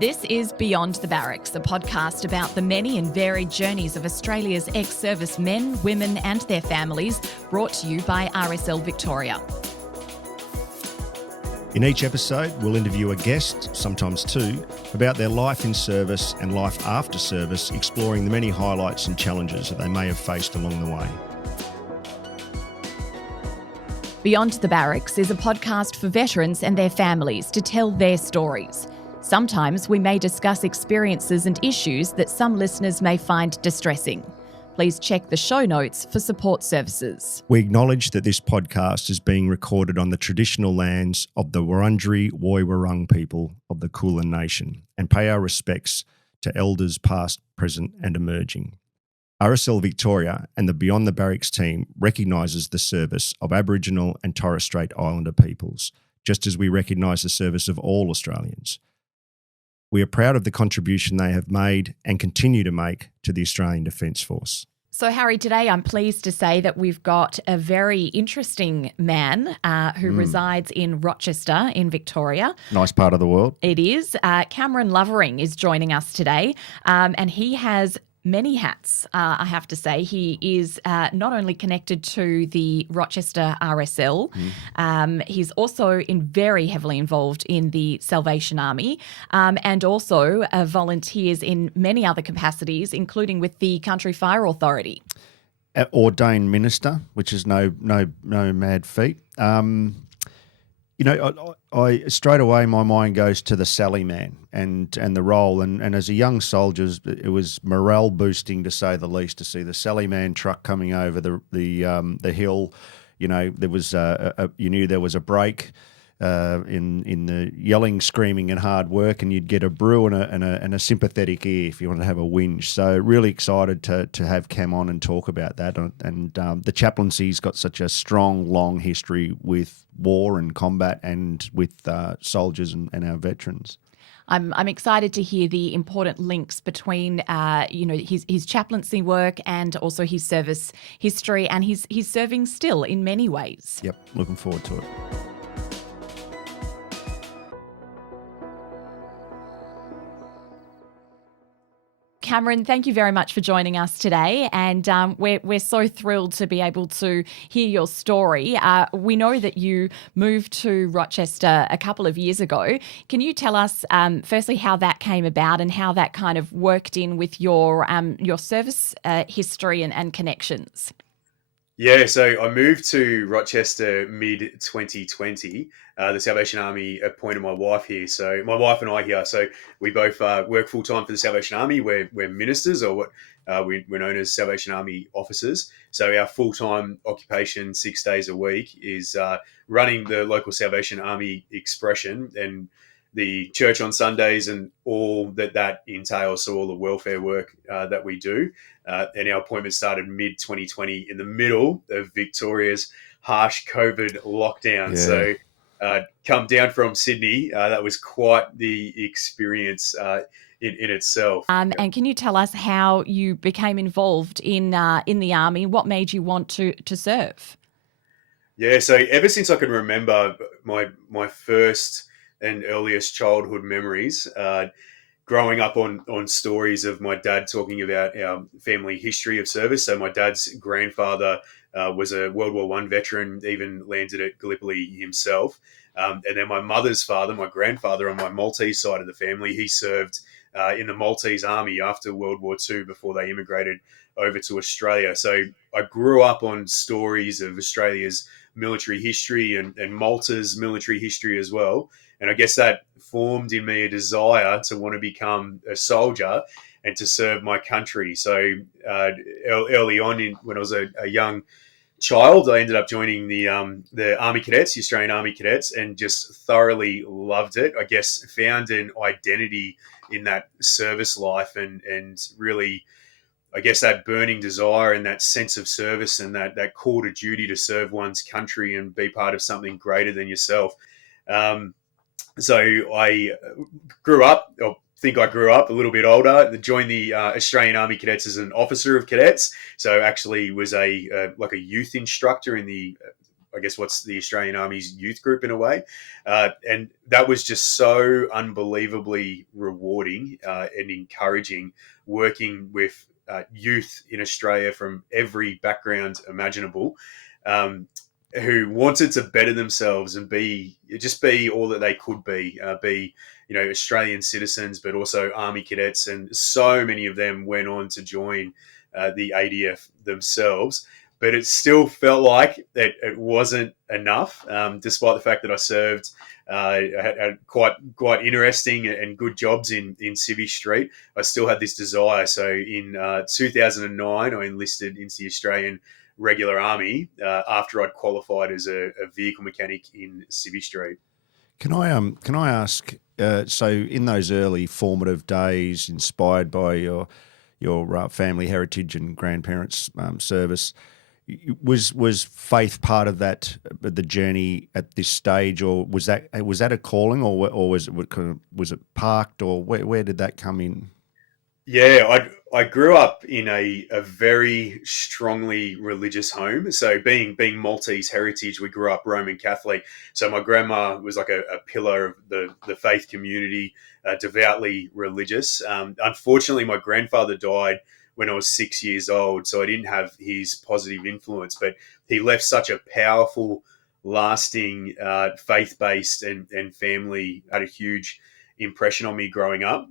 This is Beyond the Barracks, a podcast about the many and varied journeys of Australia's ex-service men, women and their families, brought to you by RSL Victoria. In each episode, we'll interview a guest, sometimes two, about their life in service and life after service, exploring the many highlights and challenges that they may have faced along the way. Beyond the Barracks is a podcast for veterans and their families to tell their stories. Sometimes we may discuss experiences and issues that some listeners may find distressing. Please check the show notes for support services. We acknowledge that this podcast is being recorded on the traditional lands of the Wurundjeri Woi-wurrung people of the Kulin Nation and pay our respects to elders past, present and emerging. RSL Victoria and the Beyond the Barracks team recognises the service of Aboriginal and Torres Strait Islander peoples, just as we recognise the service of all Australians. We are proud of the contribution they have made and continue to make to the Australian Defence Force. So, Harry, today I'm pleased to say that we've got a very interesting man who resides in Rochester in Victoria. Nice part of the world. It is. Cameron Lovering is joining us today, and he has many hats, I have to say. He is not only connected to the Rochester RSL, he's also very heavily involved in the Salvation Army, and also volunteers in many other capacities, including with the Country Fire Authority. Ordained minister, which is no mad feat. I straight away my mind goes to the Sally Man and the role, and as a young soldier, it was morale boosting to say the least to see the Sally Man truck coming over the hill. You know, there was you knew there was a break in the yelling, screaming, and hard work, and you'd get a brew and a sympathetic ear if you want to have a whinge. So really excited to have Cam on and talk about that. And the chaplaincy's got such a strong, long history with war and combat and with soldiers and our veterans. I'm excited to hear the important links between, his chaplaincy work and also his service history, and he's serving still in many ways. Yep, looking forward to it. Cameron, thank you very much for joining us today, and we're so thrilled to be able to hear your story. We know that you moved to Rochester a couple of years ago. Can you tell us, firstly, how that came about and how that kind of worked in with your service history and connections? Yeah, so I moved to Rochester mid-2020. The Salvation Army appointed my wife here. So my wife and I here, so we both work full-time for the Salvation Army. We're ministers, or what we're known as Salvation Army officers. So our full-time occupation, 6 days a week, is running the local Salvation Army expression and the church on Sundays and all that entails, so all the welfare work that we do. And our appointment started mid-2020 in the middle of Victoria's harsh COVID lockdown. Yeah. So come down from Sydney, that was quite the experience in itself. And can you tell us how you became involved in the Army? What made you want to serve? Yeah, so ever since I can remember, my first and earliest childhood memories, growing up on stories of my dad talking about our family history of service. So my dad's grandfather was a World War I veteran, even landed at Gallipoli himself. And then my mother's father, my grandfather on my Maltese side of the family, he served in the Maltese Army after World War II before they immigrated over to Australia. So I grew up on stories of Australia's military history and Malta's military history as well. And I guess that formed in me a desire to want to become a soldier and to serve my country. So early on, when I was a young child, I ended up joining the Army Cadets, the Australian Army Cadets, and just thoroughly loved it. I guess found an identity in that service life and really, I guess, that burning desire and that sense of service and that call to duty to serve one's country and be part of something greater than yourself. So I grew up, or think I grew up a little bit older, joined the Australian Army Cadets as an officer of cadets. So actually was like a youth instructor in the, I I guess what's the Australian Army's youth group in a way. And that was just so unbelievably rewarding and encouraging, working with youth in Australia from every background imaginable, who wanted to better themselves and be all that they could be, Australian citizens, but also Army cadets. And so many of them went on to join the ADF themselves. But it still felt like it wasn't enough, despite the fact that I served. I had quite interesting and good jobs in Civvy Street. I still had this desire. So in 2009, I enlisted into the Australian Regular Army after I'd qualified as a vehicle mechanic in Civvy Street. Can I ask? So in those early formative days, inspired by your family heritage and grandparents' service, was faith part of that, the journey at this stage, or was that a calling, or was it parked, or where did that come in? Yeah, I grew up in a very strongly religious home. So being Maltese heritage, we grew up Roman Catholic. So my grandma was like a pillar of the faith community, devoutly religious. Unfortunately, my grandfather died when I was 6 years old, so I didn't have his positive influence. But he left such a powerful, lasting, faith-based and family, had a huge impression on me growing up.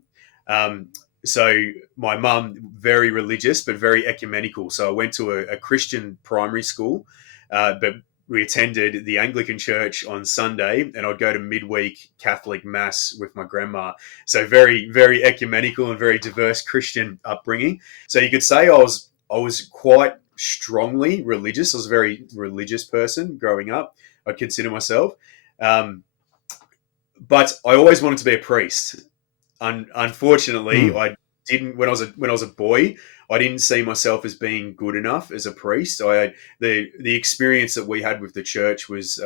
So my mum, very religious, but very ecumenical. So I went to a Christian primary school, but we attended the Anglican church on Sunday, and I'd go to midweek Catholic mass with my grandma. So very, very ecumenical and very diverse Christian upbringing. So you could say I was quite strongly religious. I was a very religious person growing up, I'd consider myself. But I always wanted to be a priest. Unfortunately, I didn't. When I was a boy, I didn't see myself as being good enough as a priest. The experience that we had with the church was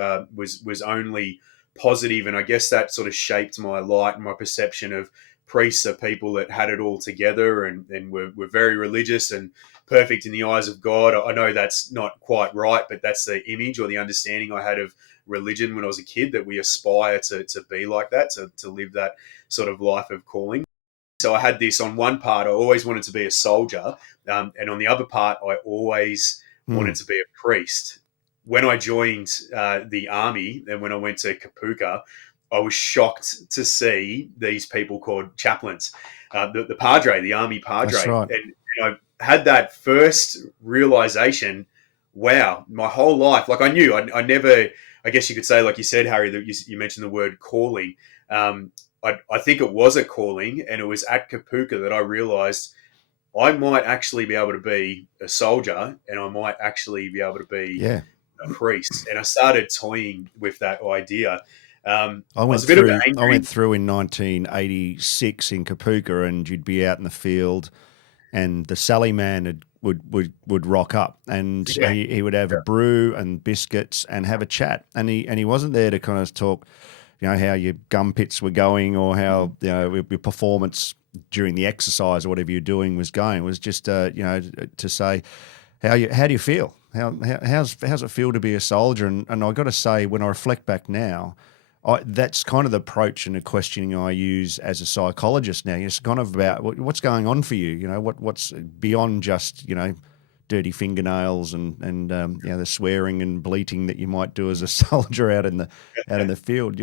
only positive, and I guess that sort of shaped my light and my perception of priests are people that had it all together and were very religious and perfect in the eyes of God. I know that's not quite right, but that's the image or the understanding I had of religion when I was a kid, that we aspire to be like that, to live that sort of life of calling. So I had this on one part, I always wanted to be a soldier, and on the other part, I always wanted to be a priest. When I joined the army and when I went to Kapuka, I was shocked to see these people called chaplains, the padre, the army padre. That's right. And I had that first realization, wow, my whole life, like I knew, I never, I guess you could say, like you said, Harry, that you mentioned the word calling. I think it was a calling, and it was at Kapuka that I realized I might actually be able to be a soldier, and I might actually be able to be a priest. And I started toying with that idea. I went through in 1986 in Kapuka, and you'd be out in the field, and the Sally man would rock up, and he would have a brew and biscuits and have a chat, and he wasn't there to kind of talk, how your gum pits were going or how your performance during the exercise or whatever you're doing was going. It was just to say how do you feel? How's it feel to be a soldier? And I got to say, when I reflect back now, that's kind of the approach and the questioning I use as a psychologist now. It's kind of about what's going on for you. What's beyond just dirty fingernails and the swearing and bleating that you might do as a soldier out in the field.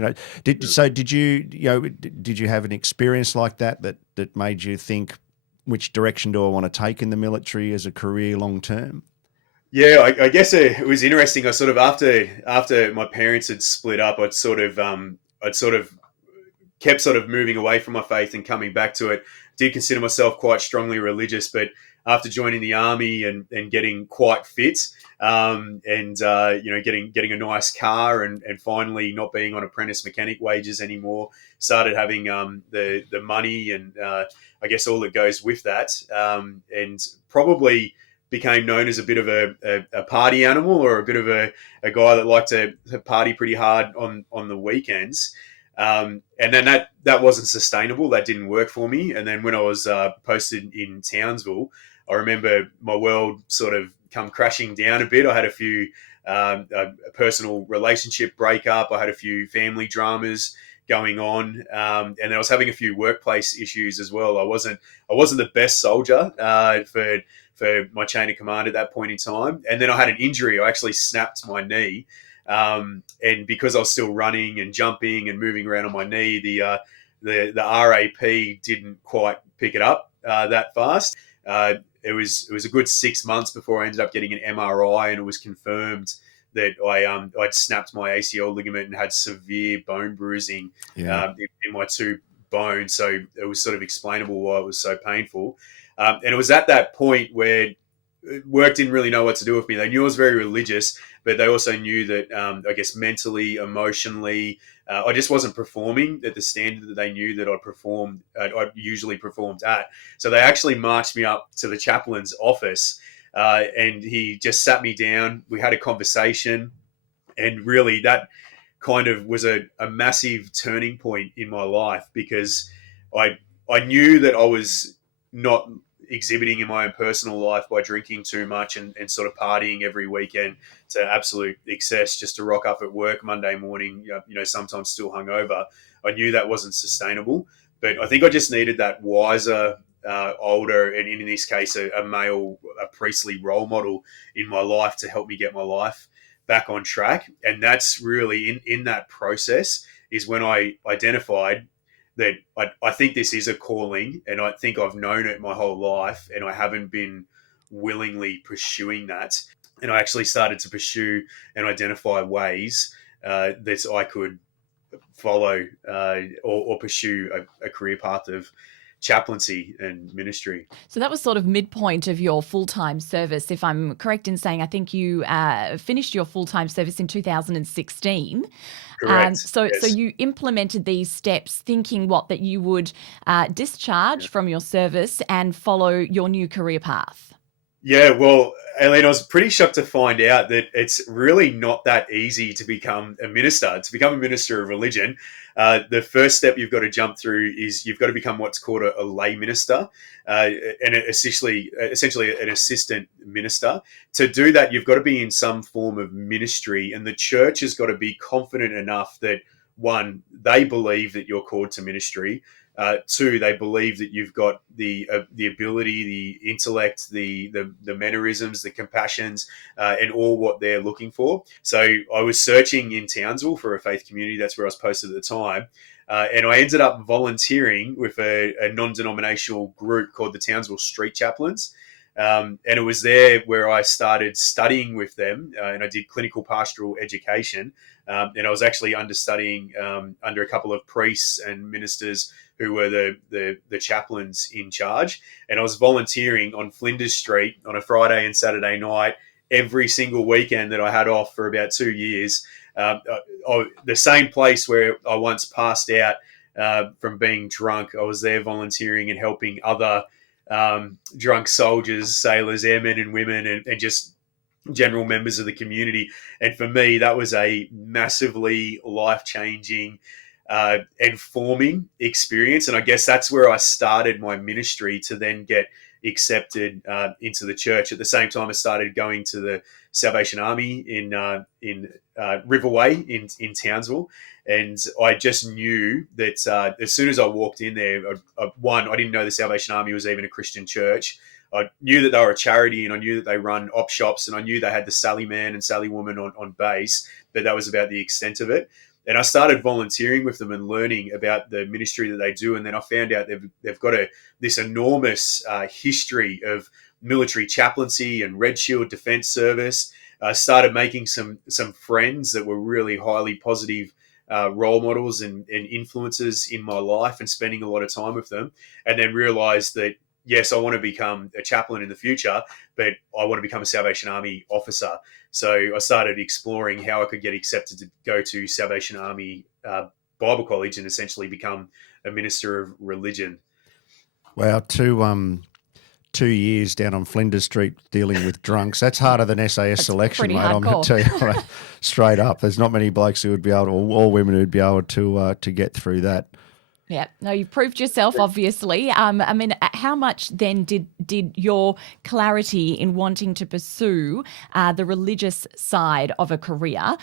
Did you have an experience like that made you think, which direction do I want to take in the military as a career long term? Yeah, I guess it was interesting. I sort of after my parents had split up, I'd sort of kept sort of moving away from my faith and coming back to it. Did consider myself quite strongly religious, but after joining the army and getting quite fit, getting a nice car and finally not being on apprentice mechanic wages anymore, started having the money and I guess all that goes with that, and probably became known as a bit of a party animal, or a bit of a guy that liked to party pretty hard on the weekends. And then that wasn't sustainable. That didn't work for me. And then when I was posted in Townsville, I remember my world sort of come crashing down a bit. I had a few a personal relationship breakup. I had a few family dramas going on, and then I was having a few workplace issues as well. I wasn't the best soldier for my chain of command at that point in time. And then I had an injury. I actually snapped my knee. And because I was still running and jumping and moving around on my knee, the RAP didn't quite pick it up that fast. It was a good 6 months before I ended up getting an MRI, and it was confirmed that I'd snapped my ACL ligament and had severe bone bruising in my two bones. So it was sort of explainable why it was so painful. And it was at that point where work didn't really know what to do with me. They knew I was very religious, but they also knew that, I guess, mentally, emotionally, I just wasn't performing at the standard that they knew that I'd usually performed at. So they actually marched me up to the chaplain's office, and he just sat me down. We had a conversation, and really that kind of was a massive turning point in my life, because I knew that I was not exhibiting in my own personal life by drinking too much and sort of partying every weekend to absolute excess just to rock up at work Monday morning, sometimes still hungover. I knew that wasn't sustainable, but I think I just needed that wiser, older, and in this case, a male, a priestly role model in my life to help me get my life back on track. And that's really in that process is when I identified that I think this is a calling, and I think I've known it my whole life, and I haven't been willingly pursuing that. And I actually started to pursue and identify ways that I could follow or pursue a career path of chaplaincy and ministry. So that was sort of midpoint of your full-time service, if I'm correct in saying. I think you finished your full-time service in 2016. Correct. So you implemented these steps thinking that you would discharge from your service and follow your new career path. Yeah, well, Aileen, I was pretty shocked to find out that it's really not that easy to become a minister. To become a minister of religion, the first step you've got to jump through is you've got to become what's called a lay minister, and essentially an assistant minister. To do that, you've got to be in some form of ministry, and the church has got to be confident enough that, one, they believe that you're called to ministry. Two, they believe that you've got the ability, the intellect, the mannerisms, the compassions, and all what they're looking for. So I was searching in Townsville for a faith community. That's where I was posted at the time. And I ended up volunteering with a non-denominational group called the Townsville Street Chaplains. And it was there where I started studying with them, and I did clinical pastoral education. And I was actually understudying under a couple of priests and ministers who were the chaplains in charge. And I was volunteering on Flinders Street on a Friday and Saturday night every single weekend that I had off for about 2 years. The same place where I once passed out from being drunk, I was there volunteering and helping other drunk soldiers, sailors, airmen and women, and just general members of the community. And for me, that was a massively life-changing and forming experience. And I guess that's where I started my ministry to then get accepted into the church. At the same time, I started going to the Salvation Army in Riverway in Townsville. And I just knew that as soon as I walked in there, I didn't know the Salvation Army was even a Christian church. I knew that they were a charity, and I knew that they run op shops, and I knew they had the Sally Man and Sally Woman on base, but that was about the extent of it. And I started volunteering with them and learning about the ministry that they do. And then I found out they've got this enormous history of military chaplaincy and Red Shield Defense Service. I started making some friends that were really highly positive role models and influences in my life, and spending a lot of time with them. And then realized that, yes, I want to become a chaplain in the future, but I want to become a Salvation Army officer. So I started exploring how I could get accepted to go to Salvation Army Bible College and essentially become a minister of religion. Wow, 2 years down on Flinders Street dealing with drunks. That's harder than SAS selection, mate. Hardcore. I'm going to tell you straight up. There's not many blokes who would be able to, or women who would be able to get through that. Yeah, no, you've proved yourself, obviously. I mean, how much then did your clarity in wanting to pursue the religious side of a career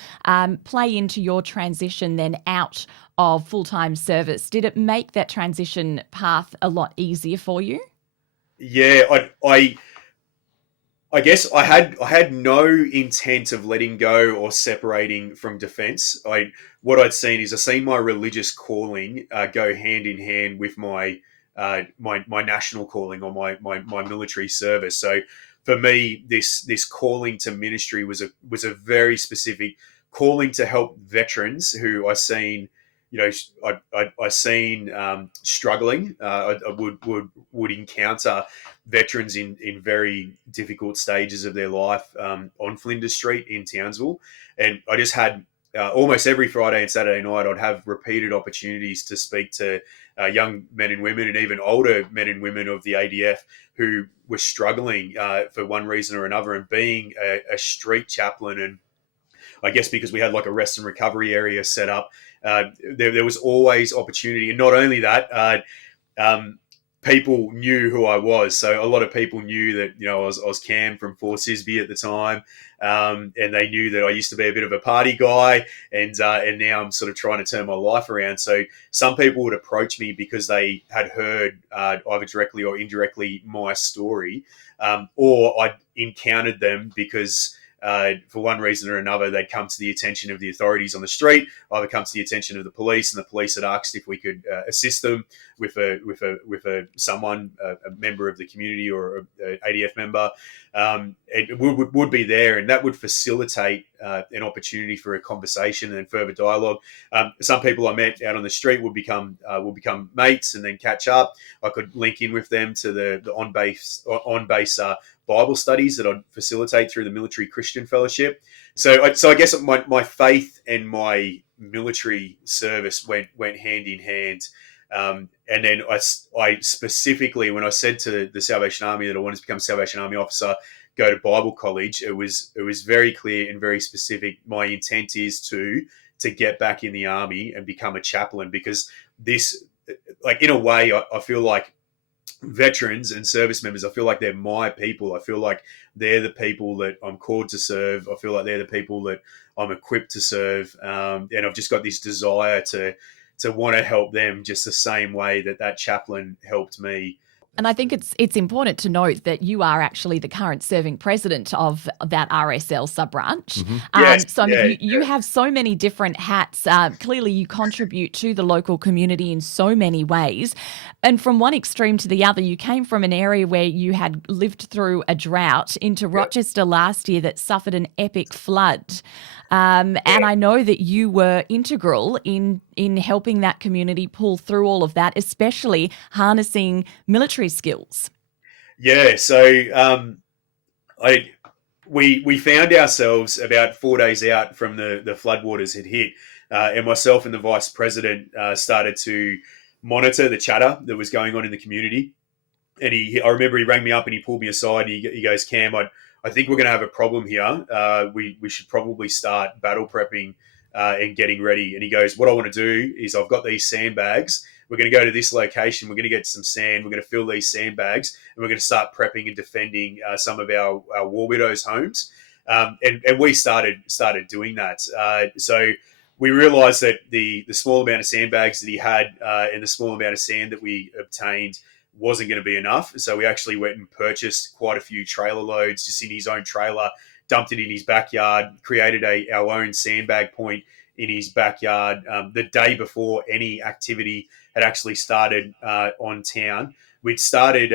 play into your transition then out of full-time service? Did it make that transition path a lot easier for you? Yeah, I guess I had no intent of letting go or separating from defence. What I'd seen is I seen my religious calling go hand in hand with my national calling or my military service. So for me, this calling to ministry was a very specific calling to help veterans who I seen. I seen struggling. I would encounter veterans in very difficult stages of their life on Flinders Street in Townsville. And I just had almost every Friday and Saturday night, I'd have repeated opportunities to speak to young men and women and even older men and women of the ADF who were struggling for one reason or another. And being a street chaplain, and I guess because we had like a rest and recovery area set up, there was always opportunity. And not only that, um, people knew who I was. So a lot of people knew that, I was Cam from Fort Sisby at the time. And they knew that I used to be a bit of a party guy, and now I'm sort of trying to turn my life around. So some people would approach me because they had heard either directly or indirectly my story, or I encountered them because for one reason or another, they'd come to the attention of the authorities on the street, either come to the attention of the police, and the police had asked if we could assist them with someone, a member of the community or a ADF member. It would be there, and that would facilitate an opportunity for a conversation and further dialogue. Some people I met out on the street would become mates and then catch up. I could link in with them to the on base Bible studies that I'd facilitate through the Military Christian Fellowship. So I guess my faith and my military service went hand in hand. And then I specifically, when I said to the Salvation Army that I wanted to become a Salvation Army officer, go to Bible college, it was very clear and very specific. My intent is to get back in the army and become a chaplain, because this, like, in a way, I feel like veterans and service members, I feel like they're my people. I feel like they're the people that I'm called to serve. I feel like they're the people that I'm equipped to serve. And I've just got this desire to want to help them just the same way that chaplain helped me. And I think it's important to note that you are actually the current serving president of that RSL sub-branch. Mm-hmm. Yes, so I mean, you have so many different hats. Clearly, you contribute to the local community in so many ways. And from one extreme to the other, you came from an area where you had lived through a drought into Rochester last year that suffered an epic flood. And I know that you were integral in helping that community pull through all of that, especially harnessing military skills. Yeah, so we found ourselves about 4 days out from the floodwaters had hit, and myself and the vice president started to monitor the chatter that was going on in the community. And I remember he rang me up and he pulled me aside. He goes, "Cam, I think we're going to have a problem here. We should probably start battle prepping and getting ready." And he goes, "What I want to do is I've got these sandbags. We're going to go to this location. We're going to get some sand. We're going to fill these sandbags, and we're going to start prepping and defending some of our war widows' homes." And we started doing that. So we realised that the small amount of sandbags that he had and the small amount of sand that we obtained wasn't going to be enough. So we actually went and purchased quite a few trailer loads just in his own trailer, dumped it in his backyard, created our own sandbag point in his backyard the day before any activity had actually started on town. We'd started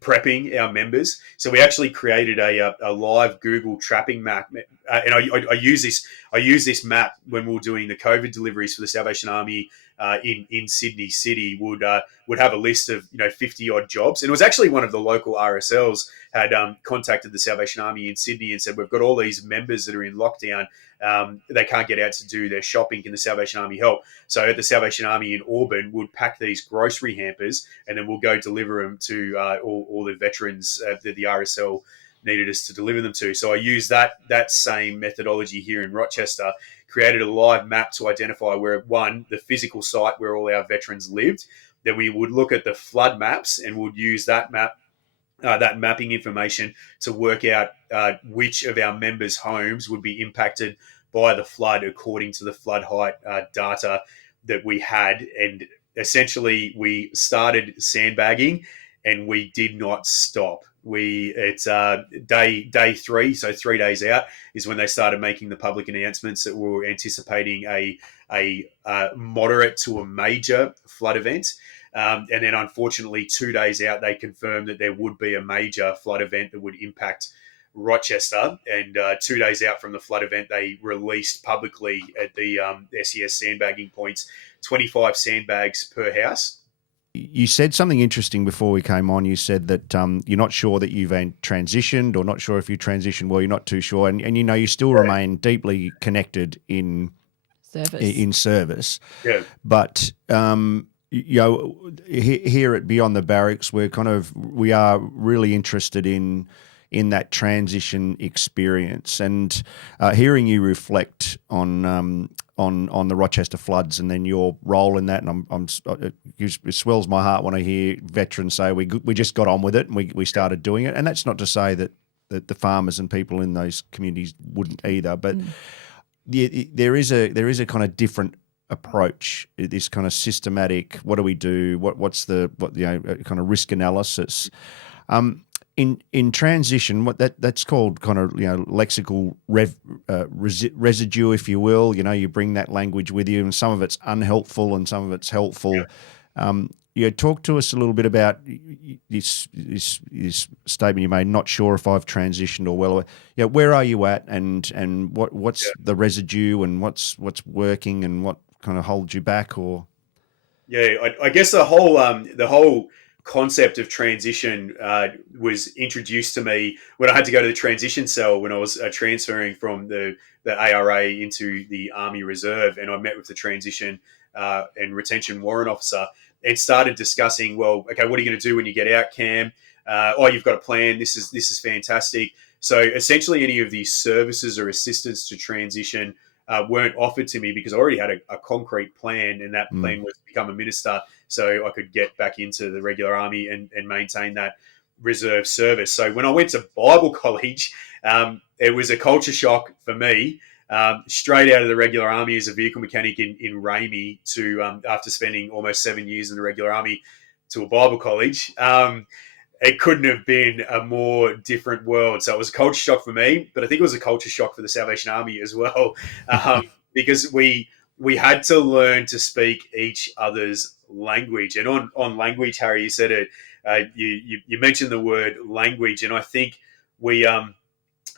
prepping our members. So we actually created a live Google trapping map. And I use this map when we were doing the COVID deliveries for the Salvation Army in Sydney City. Would have a list of 50 odd jobs, and it was actually one of the local RSLs had contacted the Salvation Army in Sydney and said, "We've got all these members that are in lockdown. They can't get out to do their shopping. Can the Salvation Army help?" So at the Salvation Army in Auburn, would pack these grocery hampers, and then we'll go deliver them to all the veterans that the RSL needed us to deliver them to. So I used that same methodology here in Rochester, created a live map to identify where, one, the physical site where all our veterans lived. Then we would look at the flood maps and would use that mapping information to work out which of our members' homes would be impacted by the flood according to the flood height data that we had. And essentially, we started sandbagging, and we did not stop. It's day 3, so 3 days out is when they started making the public announcements that we were anticipating a moderate to a major flood event. And then, unfortunately, 2 days out, they confirmed that there would be a major flood event that would impact Rochester. And 2 days out from the flood event, they released publicly at the SES sandbagging points 25 sandbags per house. You said something interesting before we came on. You said that you're not sure that you've transitioned, or not sure if you transitioned well. You're not too sure, and you still remain deeply connected in service. Yeah, but here at Beyond the Barracks, we are really interested in that transition experience, and hearing you reflect on the Rochester floods and then your role in that, and it swells my heart when I hear veterans say we just got on with it and we started doing it. And that's not to say that the farmers and people in those communities wouldn't either, but there is a kind of different approach, this kind of systematic. What do we do? What's the kind of risk analysis? In transition, that's called kind of lexical residue, if you will. You bring that language with you, and some of it's unhelpful and some of it's helpful. Yeah. Talk to us a little bit about this statement you made. Not sure if I've transitioned or well. Yeah, where are you at, and what's the residue, and what's working, and what kind of holds you back, or? Yeah, I guess the whole concept of transition was introduced to me when I had to go to the transition cell when I was transferring from the ARA into the Army Reserve, and I met with the transition and retention warrant officer and started discussing, well, okay, what are you going to do when you get out, Cam? You've got a plan. This is fantastic. So essentially, any of these services or assistance to transition weren't offered to me because I already had a concrete plan, and that plan was to become a minister so I could get back into the regular army and maintain that reserve service. So when I went to Bible college, it was a culture shock for me, straight out of the regular army as a vehicle mechanic in Ramey to, after spending almost 7 years in the regular army, to a Bible college. It couldn't have been a more different world. So it was a culture shock for me, but I think it was a culture shock for the Salvation Army as well, because we had to learn to speak each other's language. And on language, Harry, you said it. You mentioned the word language, and I think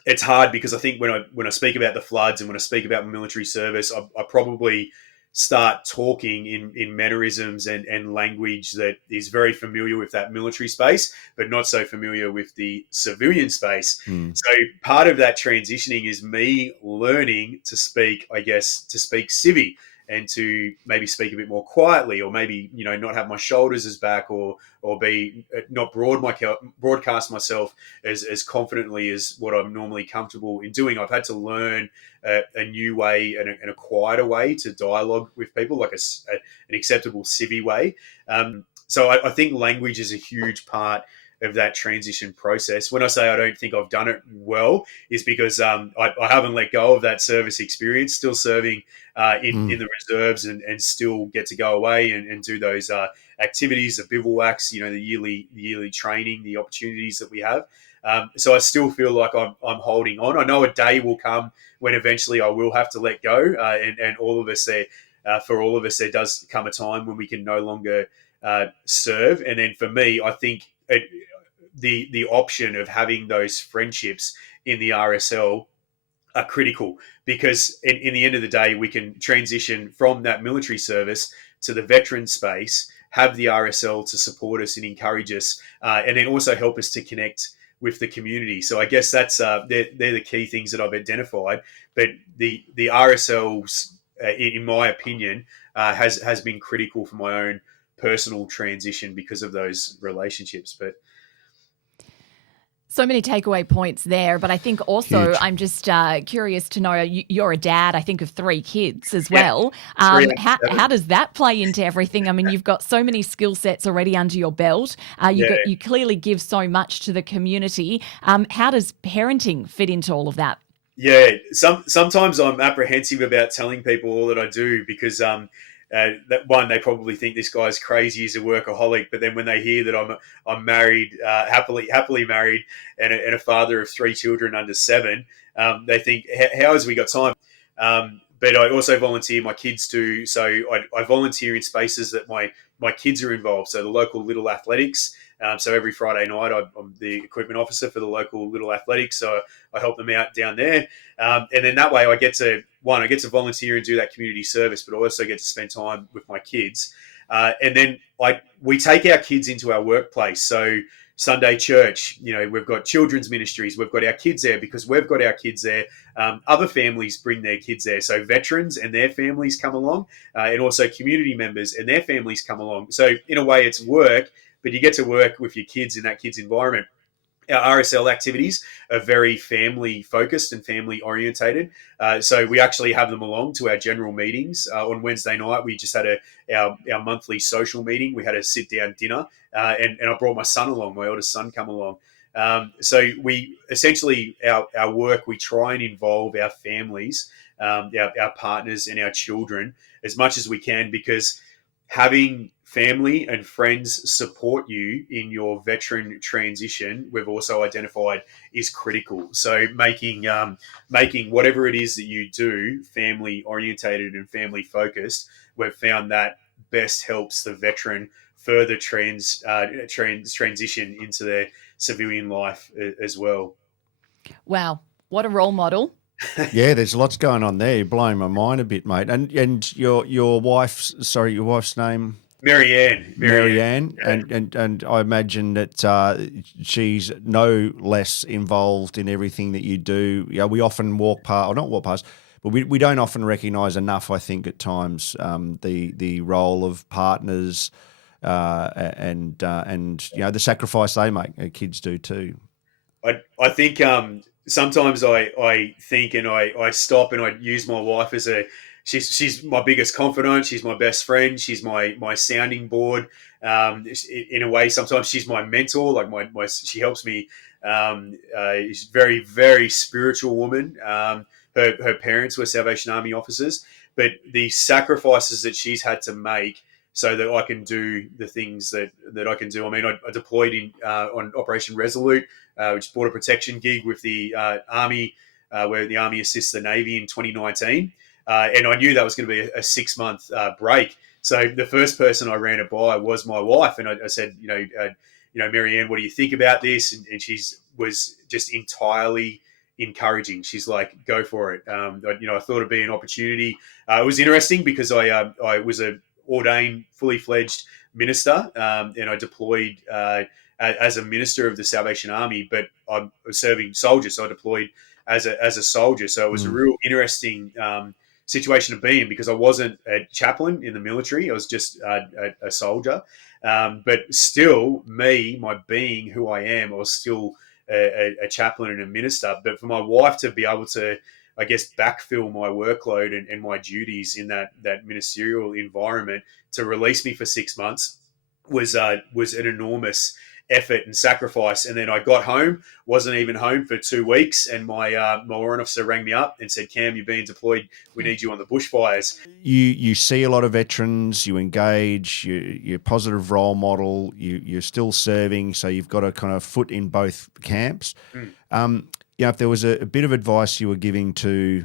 it's hard because I think when I speak about the floods and when I speak about military service, I probably start talking in mannerisms and language that is very familiar with that military space, but not so familiar with the civilian space. So part of that transitioning is me learning to speak civvy, and to maybe speak a bit more quietly, or maybe, not have my shoulders as back, or be not broadcast myself as confidently as what I'm normally comfortable in doing. I've had to learn a new way and a quieter way to dialogue with people, like an acceptable civvy way. So I think language is a huge part of that transition process. When I say I don't think I've done it well, is because I haven't let go of that service experience, still serving in the reserves, and still get to go away and do those activities, the bivouacs, the yearly training, the opportunities that we have. So I still feel like I'm holding on. I know a day will come when eventually I will have to let go, and all of us there, for all of us, there does come a time when we can no longer serve. And then for me, I think the option of having those friendships in the RSL are critical, because in the end of the day, we can transition from that military service to the veteran space, have the RSL to support us and encourage us, and then also help us to connect with the community. So I guess that's they're the key things that I've identified. But the RSLs, in my opinion, has been critical for my own personal transition because of those relationships. But So many takeaway points there, but I think also Huge. I'm just curious to know, you're a dad, I think, of 3 kids as Yeah, well. 3 and 7. How does that play into everything? I mean, you've got so many skill sets already under your belt. Yeah. You clearly give so much to the community. How does parenting fit into all of that? Yeah, sometimes I'm apprehensive about telling people all that I do because that one, they probably think this guy's crazy, he's a workaholic. But then when they hear that I'm married, happily married, and a father of 3 children under 7, they think, how has we got time? But I also volunteer. My kids do, so I volunteer in spaces that my kids are involved. So the local Little Athletics. So every Friday night, I'm the equipment officer for the local Little Athletics. So I help them out down there, and then that way I get to volunteer and do that community service, but I also get to spend time with my kids, and then we take our kids into our workplace. So Sunday church, we've got children's ministries, we've got our kids there because we've got our kids there. Other families bring their kids there, so veterans and their families come along, and also community members and their families come along. So in a way, it's work, but you get to work with your kids in that kids' environment. Our RSL activities are very family focused and family orientated. So we actually have them along to our general meetings. On Wednesday night, we just had our monthly social meeting. We had a sit down dinner, and I brought my son along, my oldest son come along. So we essentially, our work, we try and involve our families, our partners and our children as much as we can, because having family and friends support you in your veteran transition, we've also identified, is critical. So making whatever it is that you do family orientated and family focused, we've found that best helps the veteran further transition into their civilian life as well. Wow, what a role model. Yeah, there's lots going on there. You're blowing my mind a bit, mate. And your wife's name? Marianne, Yeah. and I imagine that she's no less involved in everything that you do. Yeah, we often walk past, or not walk past, but we don't often recognise enough, I think, at times, the role of partners and the sacrifice they make. Kids do too. I think sometimes I think and I stop and I use my wife as she's my biggest confidant. She's my best friend. She's my sounding board. In a way, sometimes she's my mentor. Like she helps me. She's a very, very spiritual woman. Her parents were Salvation Army officers, but the sacrifices that she's had to make so that I can do the things that I can do. I mean, I deployed on Operation Resolute, which is border protection gig with the Army, where the Army assists the Navy in 2019. And I knew that was going to be a 6-month break. So the first person I ran it by was my wife. And I said, Marianne, what do you think about this? And she was just entirely encouraging. She's like, go for it. I thought it'd be an opportunity. It was interesting because I was a ordained, fully fledged minister, and I deployed as a minister of the Salvation Army, but I'm serving soldiers, so I deployed as a soldier. So it was a real interesting situation to be in, because I wasn't a chaplain in the military. I was just a soldier. But still, my being who I am, I was still a chaplain and a minister. But for my wife to be able to, I guess, backfill my workload and my duties in that ministerial environment, to release me for 6 months was an enormous effort and sacrifice. And then I got home, wasn't even home for 2 weeks, and my warrant officer rang me up and said, Cam, you're being deployed. We need you on the bushfires. You see a lot of veterans, you engage, you're a positive role model, you're still serving, so you've got a kind of foot in both camps. If there was a bit of advice you were giving to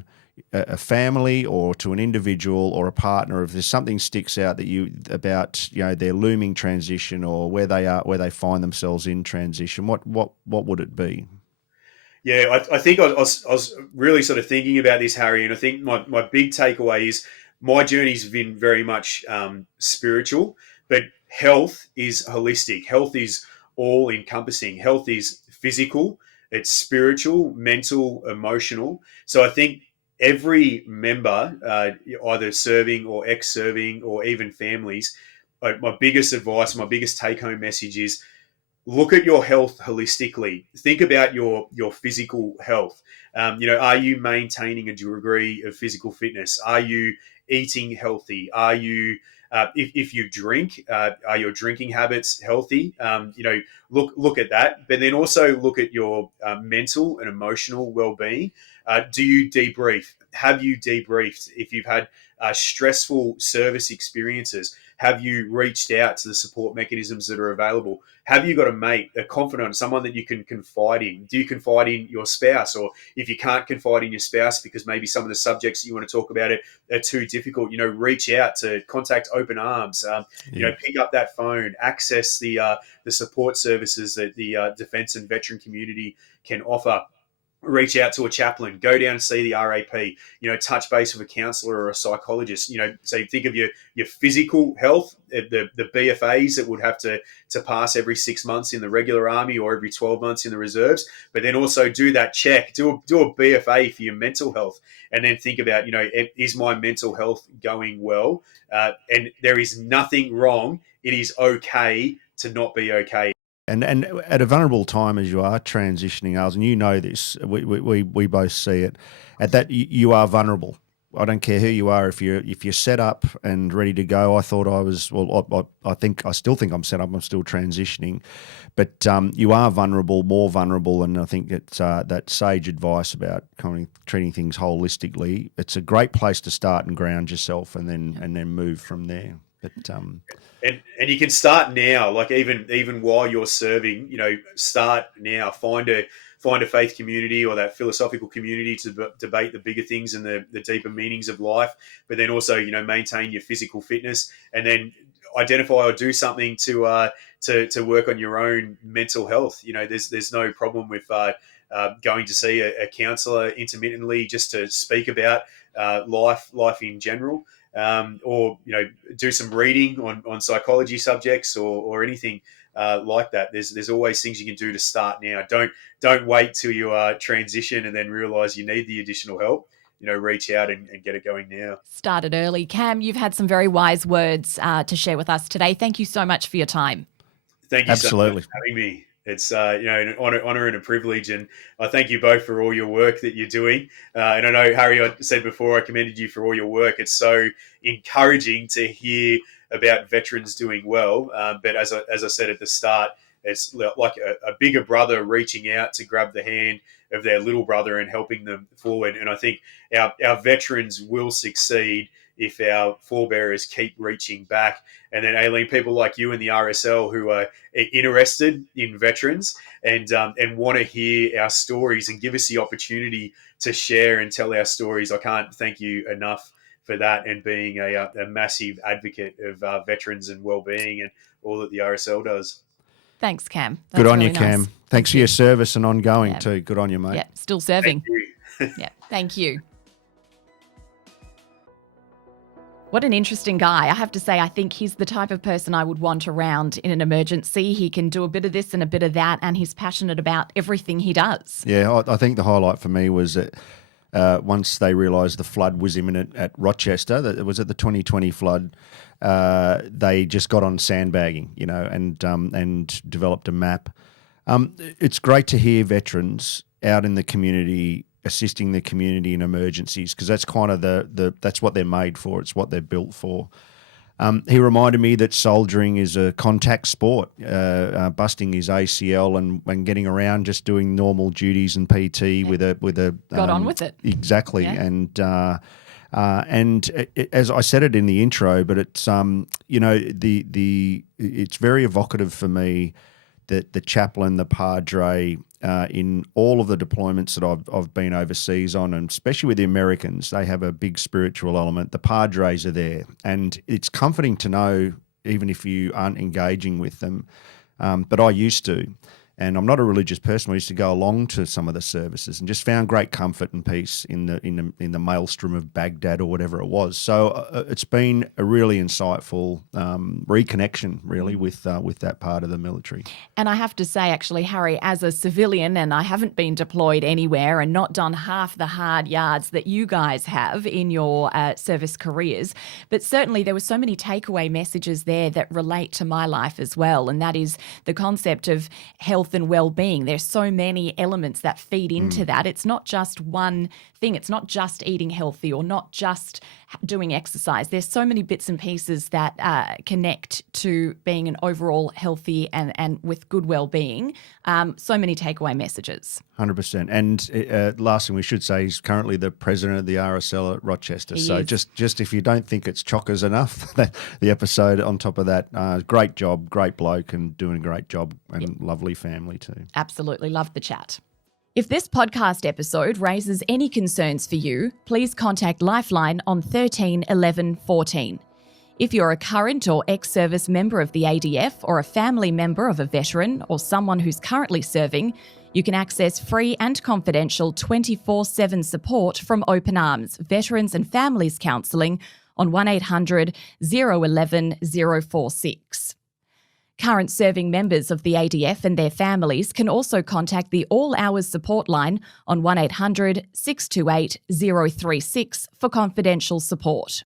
a family or to an individual or a partner, if there's something sticks out about their looming transition or where they find themselves in transition, what would it be? Yeah, I think I was really sort of thinking about this, Harry, and I think my big takeaway is my journey's been very much spiritual, but health is holistic. Health is all encompassing. Health is physical, it's spiritual, mental, emotional. So I think every member, either serving or ex-serving or even families, my biggest advice, my biggest take-home message is look at your health holistically. Think about your physical health. Are you maintaining a degree of physical fitness? Are you eating healthy? Are you if you drink, are your drinking habits healthy? Look at that, but then also look at your mental and emotional well-being. Do you debrief? Have you debriefed? If you've had stressful service experiences, have you reached out to the support mechanisms that are available? Have you got a mate, a confidant, someone that you can confide in? Do you confide in your spouse? Or if you can't confide in your spouse because maybe some of the subjects that you want to talk about are too difficult, reach out to contact Open Arms. Pick up that phone, access the support services that the defence and veteran community can offer. Reach out to a chaplain, go down and see the RAP, touch base with a counsellor or a psychologist. So think of your physical health, the BFAs that would have to pass every 6 months in the regular army or every 12 months in the reserves, but then also do that check, do a BFA for your mental health, and then think about, is my mental health going well? And there is nothing wrong. It is okay to not be okay. And at a vulnerable time as you are transitioning, Ales, and you know this, we both see it, at that you are vulnerable. I don't care who you are. If you're set up and ready to go, I thought I was. Well, I still think I'm set up. I'm still transitioning, but you are vulnerable, more vulnerable, and I think it's that sage advice about kind of treating things holistically. It's a great place to start and ground yourself, and then move from there. But and you can start now, like even while you're serving, start now. Find a faith community or that philosophical community to debate the bigger things and the deeper meanings of life. But then also, maintain your physical fitness, and then identify or do something to work on your own mental health. There's no problem with going to see a counsellor intermittently just to speak about life in general. Or do some reading on psychology subjects or anything like that. There's always things you can do to start now. Don't wait till you transition and then realize you need the additional help. Reach out and get it going now. Started early. Cam, you've had some very wise words to share with us today. Thank you so much for your time. Thank you so much for having me. It's an honor and a privilege, and I thank you both for all your work that you're doing. And I know, Harry, I said before, I commended you for all your work. It's so encouraging to hear about veterans doing well. But as I said at the start, it's like a bigger brother reaching out to grab the hand of their little brother and helping them forward. And I think our veterans will succeed if our forebearers keep reaching back. And then, Aileen, people like you in the RSL who are interested in veterans and want to hear our stories and give us the opportunity to share and tell our stories. I can't thank you enough for that, and being a massive advocate of veterans and wellbeing and all that the RSL does. Thanks, Cam. That's good on you, Cam. Thanks for your service and ongoing too. Good on you, mate. Yeah, still serving. Thank you. Yeah, thank you. What an interesting guy. I have to say, I think he's the type of person I would want around in an emergency. He can do a bit of this and a bit of that, and he's passionate about everything he does. Yeah, I think the highlight for me was that once they realised the flood was imminent at Rochester, that it was at the 2020 flood, they just got on sandbagging, and developed a map. It's great to hear veterans out in the community assisting the community in emergencies, because that's kind of that's what they're made for. It's what they're built for. He reminded me that soldiering is a contact sport, busting his ACL and getting around just doing normal duties and PT with a got on with it. Exactly. Yeah. And as I said it in the intro, but it's it's very evocative for me that the chaplain, the padre, in all of the deployments that I've been overseas on, and especially with the Americans, they have a big spiritual element. The padres are there, and it's comforting to know, even if you aren't engaging with them, but I used to. And I'm not a religious person. I used to go along to some of the services and just found great comfort and peace in the maelstrom of Baghdad or whatever it was. So it's been a really insightful reconnection, really, with that part of the military. And I have to say, actually, Harry, as a civilian, and I haven't been deployed anywhere and not done half the hard yards that you guys have in your service careers, but certainly there were so many takeaway messages there that relate to my life as well, and that is the concept of health and well-being. There's so many elements that feed into that. It's not just one thing. It's not just eating healthy or not just doing exercise. There's so many bits and pieces that connect to being an overall healthy and with good well-being. So many takeaway messages. 100%. And last thing we should say, he's currently the president of the RSL at Rochester. He so is. just if you don't think it's chockers enough, the episode on top of that, great job, great bloke, and doing a great job, and lovely family too. Absolutely. Love the chat. If this podcast episode raises any concerns for you, please contact Lifeline on 13 11 14. If you're a current or ex-service member of the ADF or a family member of a veteran or someone who's currently serving, you can access free and confidential 24/7 support from Open Arms, Veterans and Families Counselling on 1800 011 046. Current serving members of the ADF and their families can also contact the All Hours Support Line on 1800 628 036 for confidential support.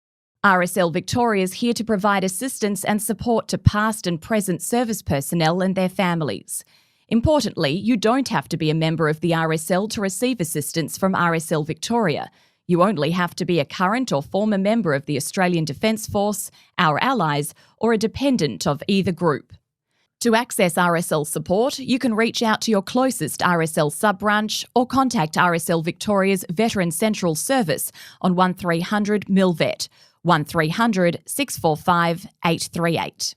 RSL Victoria is here to provide assistance and support to past and present service personnel and their families. Importantly, you don't have to be a member of the RSL to receive assistance from RSL Victoria. You only have to be a current or former member of the Australian Defence Force, our allies, or a dependent of either group. To access RSL support, you can reach out to your closest RSL sub-branch or contact RSL Victoria's Veteran Central Service on 1300 MILVET, 1300 645 838.